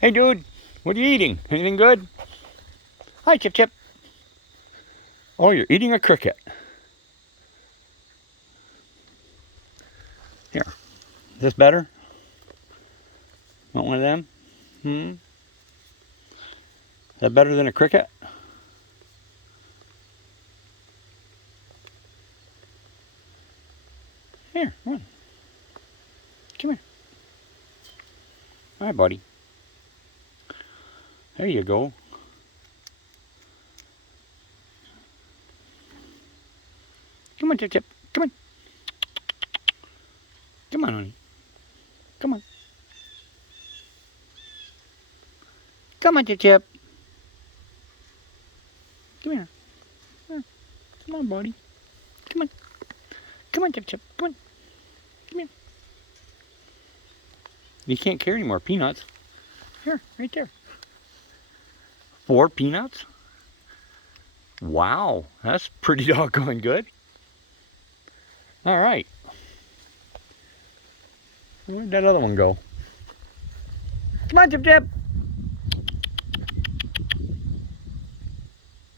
Hey, dude, what are you eating? Anything good? Hi, Chip Chip. Oh, you're eating a cricket. Here. Is this better? Want one of them? Is that better than a cricket? Here, run. Come here. Hi, buddy. There you go. Come on, Chip Chip. Come on. Come on, honey. Come on. Come on, Chip Chip. Come here. Come on, buddy. Come on. Come on, Chip Chip. Come on. Come here. You can't carry any more peanuts. Here, right there. 4 peanuts? Wow, that's pretty doggone good. All right. Where'd that other one go? Come on, Chip Chip.